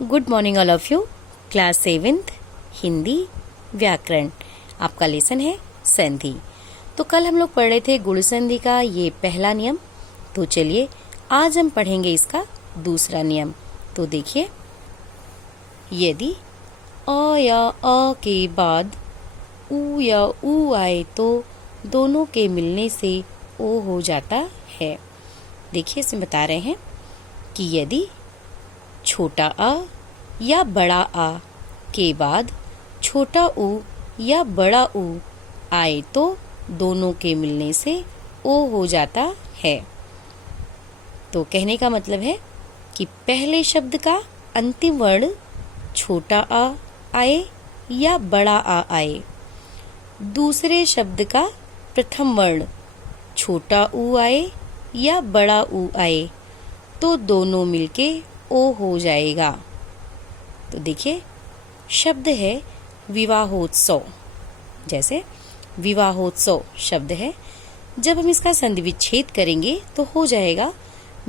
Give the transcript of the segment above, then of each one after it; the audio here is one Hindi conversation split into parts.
Good morning all of you. Class 7th Hindi व्याकरण, आपका लेसन है संधि। तो कल हम लोग पढ़ रहे थे गुण संधि का ये पहला नियम। तो चलिए आज हम पढ़ेंगे इसका दूसरा नियम। तो देखिए, यदि अ या अ के बाद उ या उ आए तो दोनों के मिलने से ओ हो जाता है। देखिए इसमें बता रहे हैं कि यदि छोटा अ या बड़ा आ के बाद छोटा उ या बड़ा उ आए तो दोनों के मिलने से ओ हो जाता है। तो कहने का मतलब है कि पहले शब्द का अंतिम वर्ण छोटा आ आए या बड़ा आ आए, दूसरे शब्द का प्रथम वर्ण छोटा उ आए या बड़ा उ आए तो दोनों मिलके ओ हो जाएगा। तो देखिए शब्द है विवाहोत्सव। जैसे विवाहोत्सव शब्द है, जब हम इसका संधि विच्छेद करेंगे तो हो जाएगा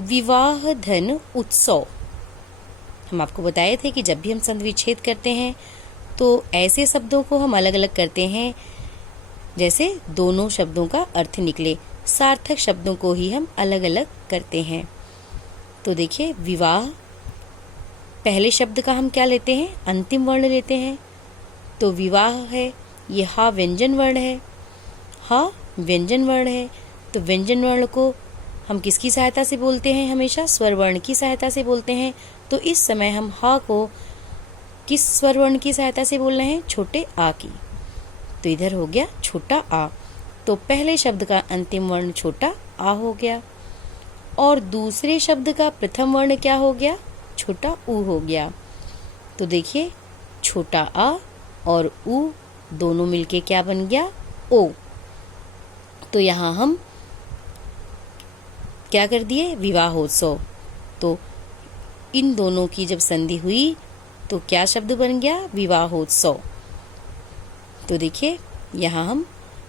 विवाह धन उत्सव। हम आपको बताए थे कि जब भी हम संधि विच्छेद करते हैं तो ऐसे शब्दों को हम अलग अलग करते हैं जैसे दोनों शब्दों का अर्थ निकले। सार्थक शब्दों को ही हम अलग अलग करते हैं। तो देखिए विवाह, पहले शब्द का हम क्या लेते हैं? अंतिम वर्ण लेते हैं। तो विवाह है, ये हा व्यंजन वर्ण है। हा व्यंजन वर्ण है तो व्यंजन वर्ण को हम किसकी सहायता से बोलते हैं? हमेशा स्वर वर्ण की सहायता से बोलते हैं। तो इस समय हम हा को किस स्वर वर्ण की सहायता से बोल रहे हैं? छोटे आ की। तो इधर हो गया छोटा आ। तो पहले शब्द का अंतिम वर्ण छोटा आ हो गया और दूसरे शब्द का प्रथम वर्ण क्या हो गया? छोटा उ हो गया। तो देखिए छोटा आ और उ दोनों मिलके क्या बन गया? ओ। तो यहाँ हम क्या कर दिए? विवाहोत्सव। तो इन दोनों की जब संधि हुई तो क्या शब्द बन गया? विवाहोत्सव। तो देखिए यहाँ हम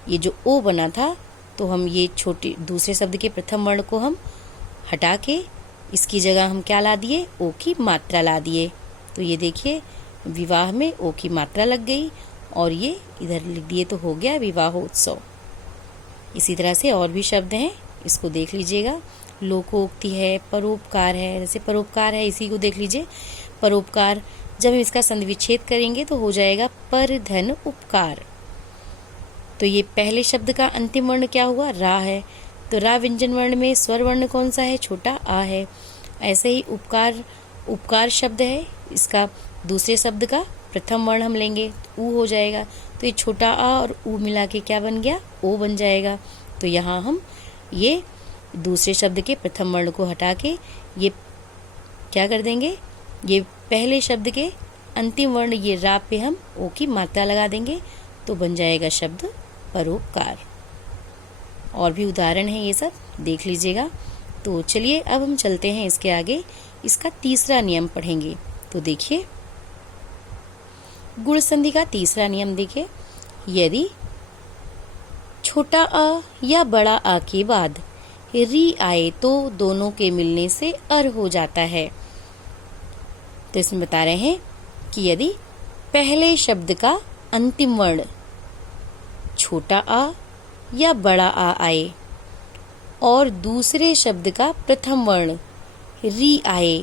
ये जो ओ बना था तो हम ये छोटे दूसरे शब्द के प्रथम वर्ण को हम हटा के इसकी जगह हम क्या ला दिए? ओ की मात्रा ला दिए। तो ये देखिए विवाह में ओ की मात्रा लग गई और ये इधर लिख दिए तो हो गया विवाहोत्सव। इसी तरह से और भी शब्द हैं, इसको देख लीजिएगा। लोकोक्ति है, परोपकार है। जैसे परोपकार है, इसी को देख लीजिए। परोपकार जब हम इसका संधि विच्छेद करेंगे तो हो जाएगा पर धन उपकार। तो ये पहले शब्द का अंतिम वर्ण क्या हुआ? रा है। तो रा व्यंजन वर्ण में स्वर वर्ण कौन सा है? छोटा आ है। ऐसे ही उपकार, उपकार शब्द है, इसका दूसरे शब्द का प्रथम वर्ण हम लेंगे तो ऊ हो जाएगा। तो ये छोटा आ और ऊ मिला के क्या बन गया? ओ बन जाएगा। तो यहाँ हम ये दूसरे शब्द के प्रथम वर्ण को हटा के ये क्या कर देंगे? ये पहले शब्द के अंतिम वर्ण ये रा पे हम ओ की मात्रा लगा देंगे तो बन जाएगा शब्द परोपकार। और भी उदाहरण है, ये सब देख लीजिएगा। तो चलिए अब हम चलते हैं इसके आगे, इसका तीसरा नियम पढ़ेंगे। तो देखिए गुण संधि का तीसरा नियम देखिए, यदि छोटा आ या बड़ा आ के बाद री आए तो दोनों के मिलने से अर हो जाता है। तो इसमें बता रहे हैं कि यदि पहले शब्द का अंतिम वर्ण छोटा आ या बड़ा आ आए और दूसरे शब्द का प्रथम वर्ण री आए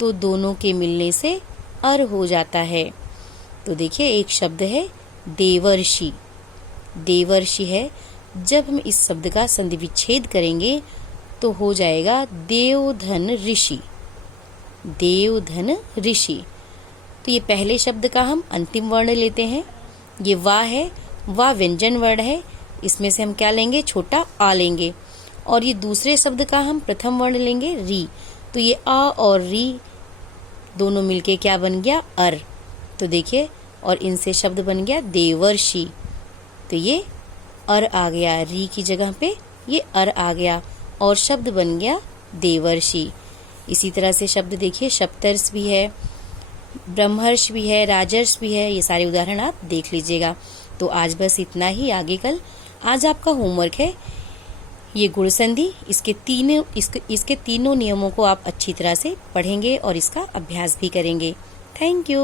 तो दोनों के मिलने से अर हो जाता है। तो देखिए एक शब्द है देवर्षि। देवर्षि है, जब हम इस शब्द का संधि विच्छेद करेंगे तो हो जाएगा देवधन ऋषि। देवधन ऋषि। तो ये पहले शब्द का हम अंतिम वर्ण लेते हैं। ये वा है, वा व्यंजन वर्ण है, इसमें से हम क्या लेंगे? छोटा आ लेंगे। और ये दूसरे शब्द का हम प्रथम वर्ण लेंगे री। तो ये आ और री दोनों मिलके क्या बन गया? अर। तो देखिए और इनसे शब्द बन गया देवर्षि। तो ये अर आ गया, री की जगह पे ये अर आ गया और शब्द बन गया देवर्षि। इसी तरह से शब्द देखिए सप्तर्षि भी है, ब्रह्मर्षि भी है, राजर्षि भी है। ये सारे उदाहरण आप देख लीजिएगा। तो आज बस इतना ही। आगे कल आज आपका होमवर्क है, ये गुण संधि इसके तीनों नियमों को आप अच्छी तरह से पढ़ेंगे और इसका अभ्यास भी करेंगे। Thank you.